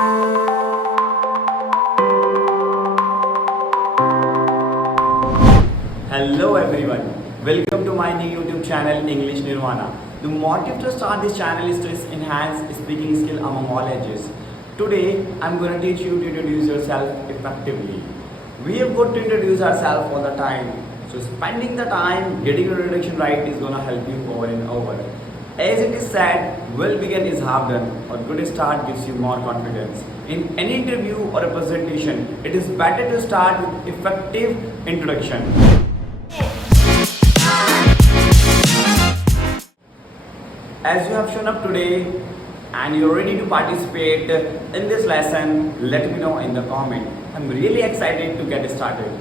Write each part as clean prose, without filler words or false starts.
Hello everyone, welcome to my new YouTube channel English Nirvana. The motive to start this channel is to enhance speaking skill among all ages. Today I'm going to teach you to introduce yourself effectively. We have got to introduce ourselves all the time. So spending the time getting your introduction right is going to help you over and over. As it is said, well begun is half done. A good start gives you more confidence. In any interview or a presentation, it is better to start with effective introduction. As you have shown up today and you're ready to participate in this lesson, let me know in the comment. I'm really excited to get started.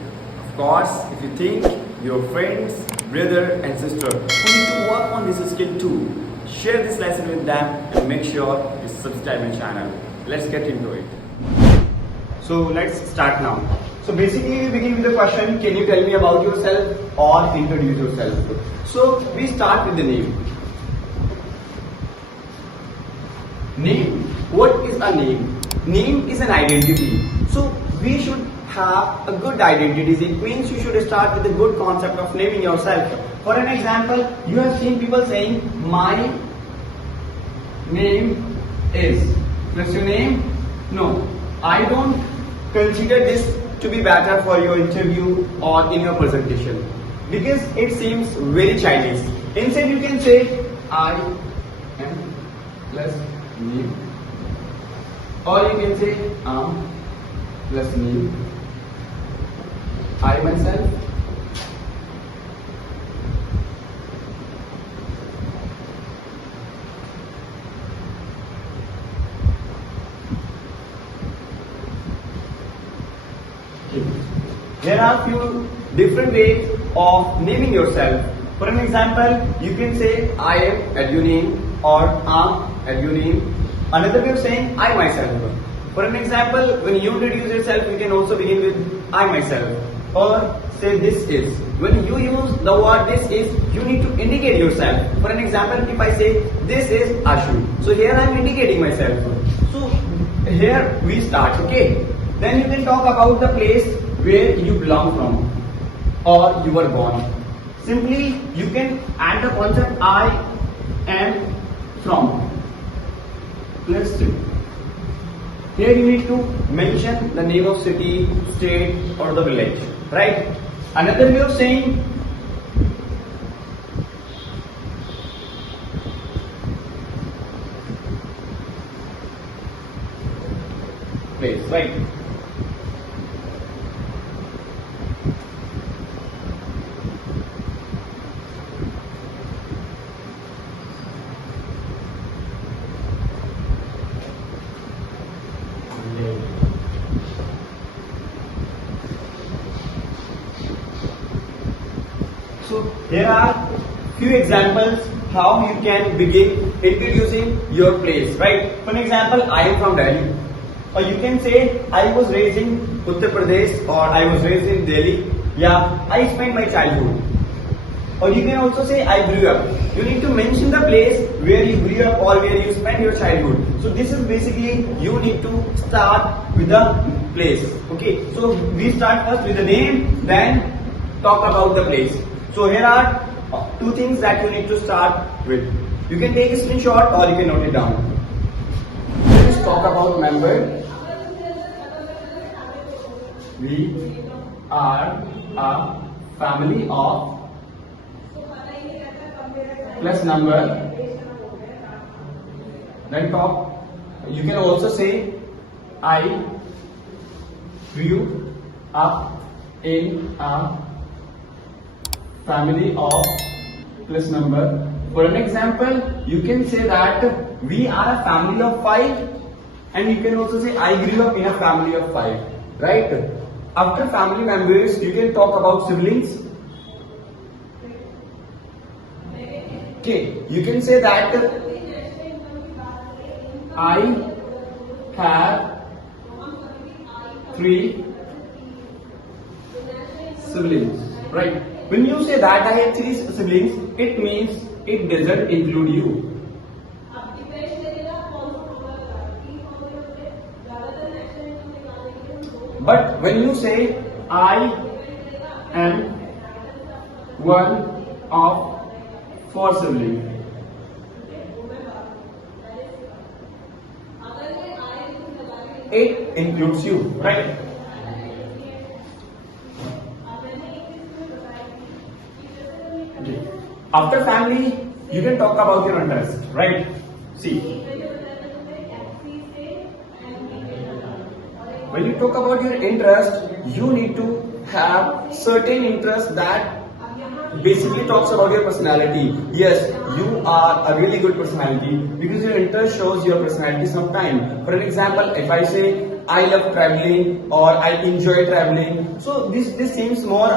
Of course, if you think your friends, brother and sister who need to work on this skill too, share this lesson with them and make sure you subscribe my channel. Let's get into it. So let's start now. So basically we begin with the question, can you tell me about yourself or introduce yourself? So we start with the name. Name. What is a name? Name is an identity. So we should have a good identity. It means you should start with a good concept of naming yourself. For an example, you have seen people saying, my name is. What's your name? No. I don't consider this to be better for your interview or in your presentation because it seems very childish. Instead you can say, I am plus name, or you can say plus name, I myself, there are few different ways of naming yourself. For an example, you can say I am at your name or at your name. Another way of saying I myself. For an example, when you introduce yourself, you can also begin with I myself or say this is. When you use the word this is, you need to indicate yourself. For an example, if I say this is Ashu, so here I am indicating myself. So here we start, okay? Then you can talk about the place where you belong from or you were born. Simply you can add the concept I am from. Let's see. Here you need to mention the name of city, state or the village, right? Another way of saying place, right? So here are few examples how you can begin introducing your place, right? For an example, I am from Delhi. Or you can say I was raised in Uttar Pradesh or I was raised in Delhi. Yeah, I spent my childhood. Or you can also say I grew up. You need to mention the place where you grew up or where you spent your childhood. So this is basically you need to start with the place. Okay, so we start first with the name, then talk about the place. So here are two things that you need to start with. You can take a screenshot or you can note it down. Let's talk about member. We are a family of plus number. Then talk. You can also say I grew up in a family of plus number. For an example, you can say that we are a family of 5 and you can also say I grew up in a family of 5, right? After family members, you can talk about siblings. Okay, you can say that I have 3 siblings, right? When you say that I have 3 siblings, it means it doesn't include you. But when you say I am one of four siblings, it includes you, right? Okay. After family, you can talk about your interest, right? See, when you talk about your interest, you need to have certain interest that basically talks about your personality. Yes, you are a really good personality because your interest shows your personality sometime. For an example, if I say I love traveling or I enjoy traveling, so this seems more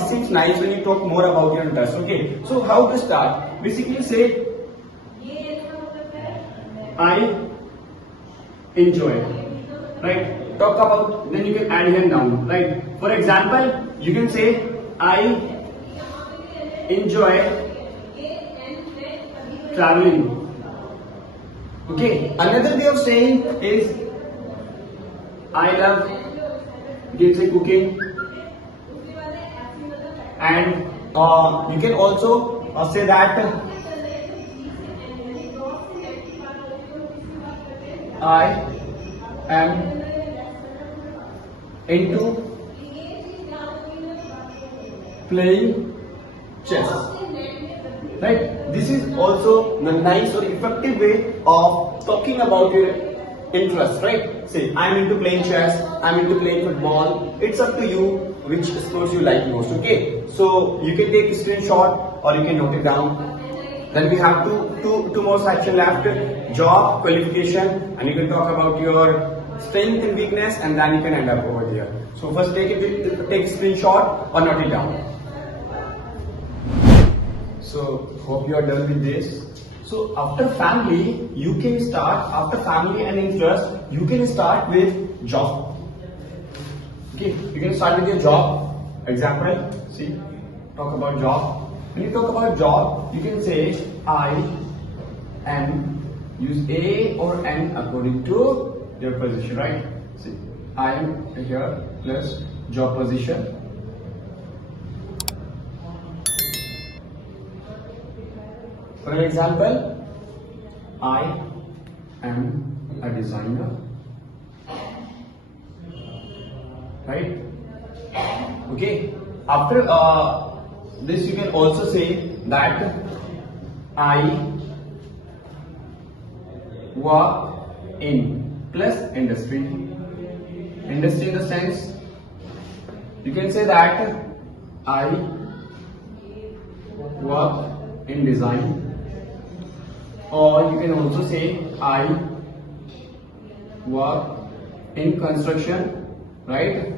this seems nice when you talk more about your interest. Okay, so how to start? Basically say I enjoy, right? Talk about, then you can add here noun, right? For example, you can say I enjoy traveling. Okay, another way of saying is I love, you can say cooking, and you can also say that I am into playing chess, right? This is also the nice or effective way of talking about your interest, right? Say I'm into playing chess, I'm into playing football. It's up to you which sports you like most. Okay, so you can take a screenshot or you can note it down. Then we have two more section left: job, qualification, and you can talk about your strength and weakness, and then you can end up over here. So first take a screenshot or note it down. So hope you are done with this. So after family, you can start, after family and interest, you can start with job. Okay, you can start with your job. Example, see, talk about job. When you talk about job, you can say I am, use A or N according to your position, right? See, I am here plus job position. For an example, I am a designer, right? Okay. After this, you can also say that I work in plus industry. Industry in the sense, you can say that I work in design, or you can also say I work in construction, right?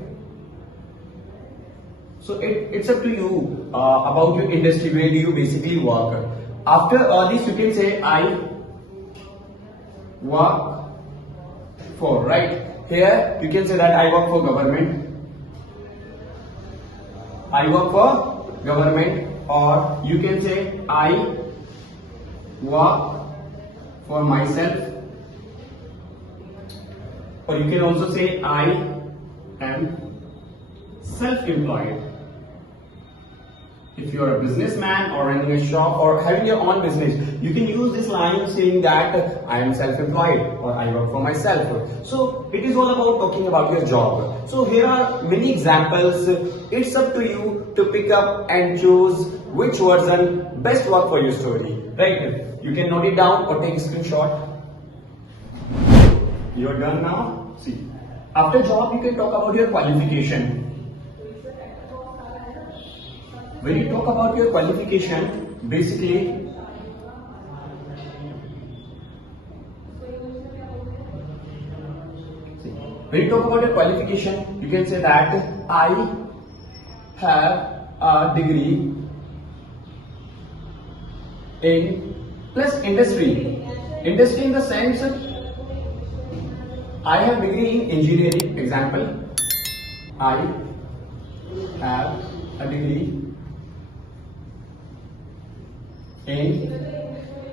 So it's up to you about your industry, where do you basically work. After this, you can say I work for, right? Here you can say that I work for government. I work for government, or you can say I work for myself, or you can also say I am self-employed. If you are a businessman or running a shop or having your own business, you can use this line saying that I am self-employed or I work for myself. So it is all about talking about your job. So here are many examples. It's up to you to pick up and choose which version best work for your story. Right? You can note it down or take a screenshot. You are done now. See, after job, you can talk about your qualification. When you talk about your qualification, basically, when you talk about your qualification, you can say that I have a degree in plus industry. Industry in the sense, I have degree in engineering. Example, I have a degree in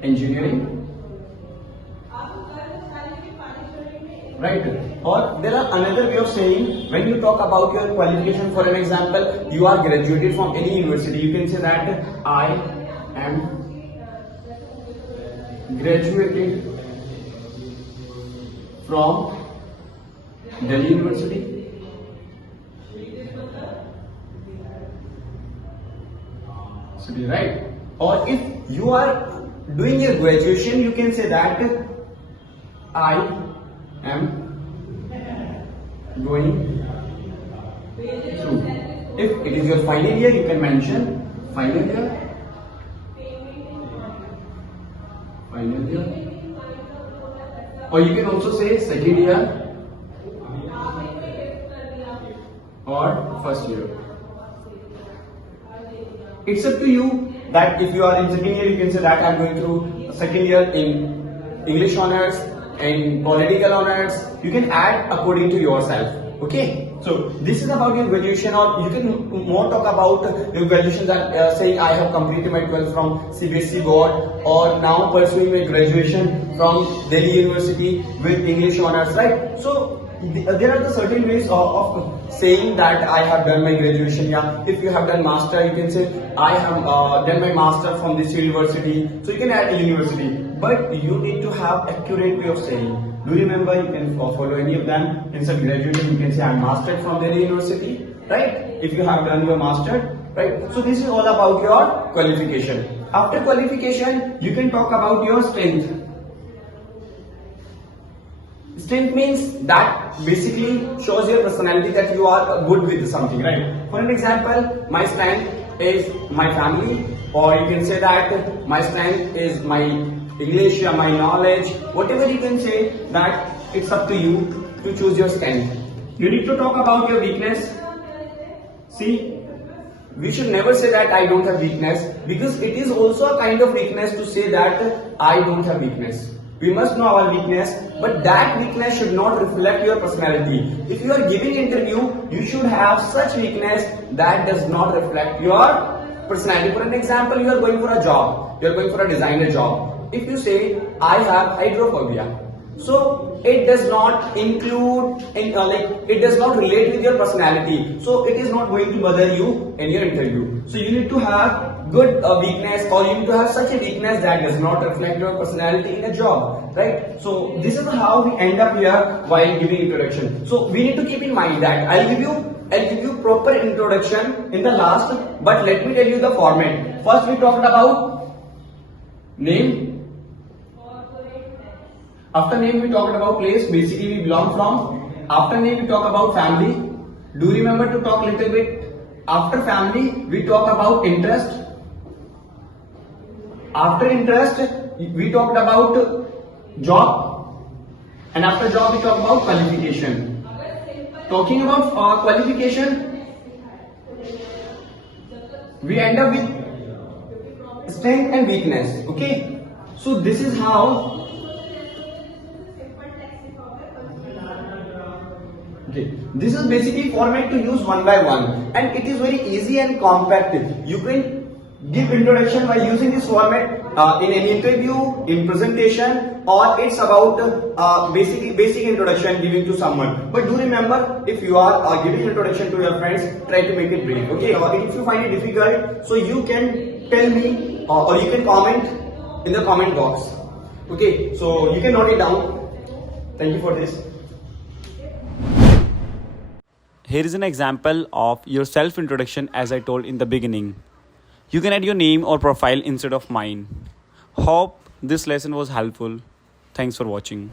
engineering. right? Or there are another way of saying, when you talk about your qualification, for an example, you are graduated from any university, you can say that I am graduated from Delhi University. Right? Or if you are doing your graduation, you can say that I am going through. If it is your final year, you can mention final year. Final year. Or you can also say second year or first year. It's up to you that if you are in second year, you can say that I'm going through second year in English honors, in political honors. You can add according to yourself. Okay. So this is about your graduation, or you can more talk about your graduation that saying I have completed my 12th from CBSE board, or now pursuing my graduation from Delhi University with English honors, right? So there are the certain ways of saying that I have done my graduation. Yeah, if you have done master, you can say I have done my master from this university. So you can add a university, but you need to have accurate way of saying. Do you remember? You can follow any of them. Instead of graduating, you can say I'm mastered from Delhi University, right? If you have done your master, right? So this is all about your qualification. After qualification, you can talk about your strength. Strength means that basically shows your personality, that you are good with something, right? For an example, my strength is my family, or you can say that my strength is my English or my knowledge. Whatever you can say, that it's up to you to choose your strength. You need to talk about your weakness. See, we should never say that I don't have weakness, because it is also a kind of weakness to say that I don't have weakness. We must know our weakness, but that weakness should not reflect your personality. If you are giving interview, you should have such weakness that does not reflect your personality. For an example, you are going for a job, you are going for a designer job. If you say, I have hydrophobia, so it does not include, it does not relate with your personality. So it is not going to bother you in your interview. So you need to have good weakness, or you need to have such a weakness that does not reflect your personality in a job, right? So this is how we end up here while giving introduction. So we need to keep in mind that I'll give you proper introduction in the last, but let me tell you the format. First we talked about name. After name we talked about place, basically we belong from. After name we talk about family. Do remember to talk little bit. After family we talk about interest. After interest we talked about job, and after job we talk about qualification. Talking about qualification, we end up with strength and weakness. Okay, so this is how. Okay, this is basically format to use one by one, and it is very easy and compact. You can give introduction by using this format in an interview, in presentation, or it's about basic introduction giving to someone. But do remember, if you are giving introduction to your friends, try to make it brief. Okay, if you find it difficult, so you can tell me or you can comment in the comment box. Okay, so you can note it down. Thank you for this. Here is an example of your self-introduction as I told in the beginning. You can add your name or profile instead of mine. Hope this lesson was helpful. Thanks for watching.